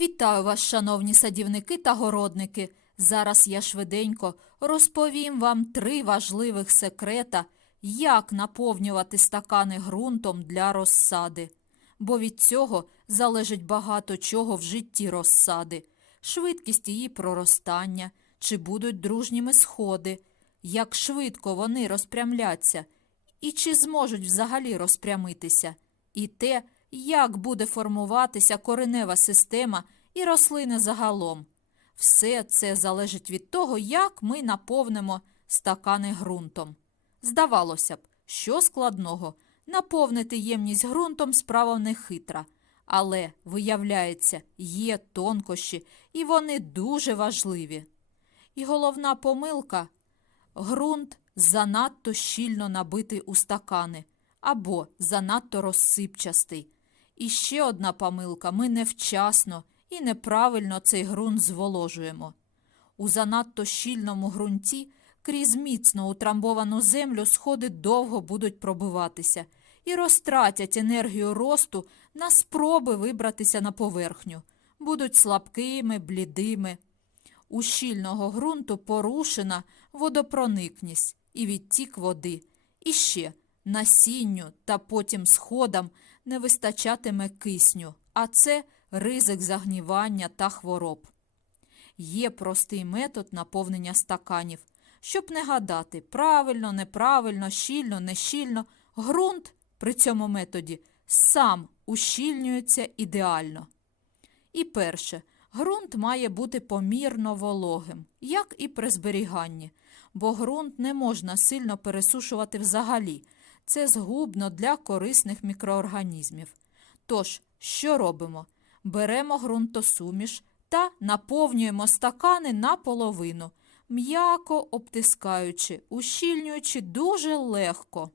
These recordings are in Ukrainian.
Вітаю вас, шановні садівники та городники. Зараз я швиденько розповім вам три важливих секрета, як наповнювати стакани ґрунтом для розсади. Бо від цього залежить багато чого в житті розсади, швидкість її проростання, чи будуть дружніми сходи, як швидко вони розпрямляться, і чи зможуть взагалі розпрямитися, і те, як буде формуватися коренева система і рослини загалом. Все це залежить від того, як ми наповнимо стакани ґрунтом. Здавалося б, що складного наповнити ємність ґрунтом справа не хитра, але, виявляється, є тонкощі, і вони дуже важливі. І головна помилка ґрунт занадто щільно набитий у стакани або занадто розсипчастий. І ще одна помилка ми невчасно і неправильно цей ґрунт зволожуємо. У занадто щільному ґрунті крізь міцно утрамбовану землю сходи довго будуть пробиватися і розтратять енергію росту на спроби вибратися на поверхню, будуть слабкими, блідими. У щільного ґрунту порушена водопроникність і відтік води. І ще насінню та потім сходам не вистачатиме кисню, а це ризик загнівання та хвороб. Є простий метод наповнення стаканів. Щоб не гадати правильно, неправильно, щільно, нещільно, ґрунт при цьому методі сам ущільнюється ідеально. І перше, ґрунт має бути помірно вологим, як і при зберіганні, бо ґрунт не можна сильно пересушувати взагалі. Це згубно для корисних мікроорганізмів. Тож, що робимо? Беремо ґрунтосуміш та наповнюємо стакани наполовину, м'яко обтискаючи, ущільнюючи дуже легко.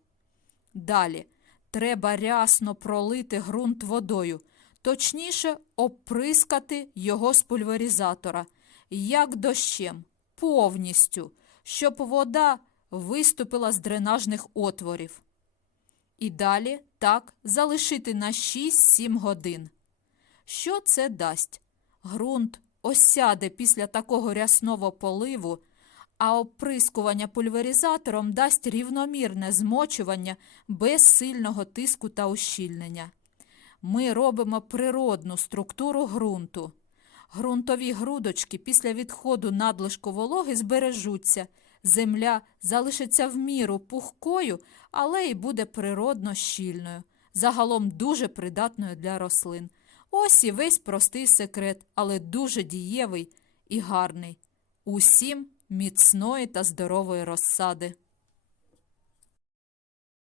Далі треба рясно пролити ґрунт водою, точніше оприскати його з пульверизатора, як дощем, повністю, щоб вода виступила з дренажних отворів. І далі так залишити на 6-7 годин. Що це дасть? Грунт осяде після такого рясного поливу, а оприскування пульверизатором дасть рівномірне змочування без сильного тиску та ущільнення. Ми робимо природну структуру ґрунту. Грунтові грудочки після відходу надлишку вологи збережуться. Земля залишиться в міру пухкою, але й буде природно щільною, загалом дуже придатною для рослин. Ось і весь простий секрет, але дуже дієвий і гарний. Усім міцної та здорової розсади.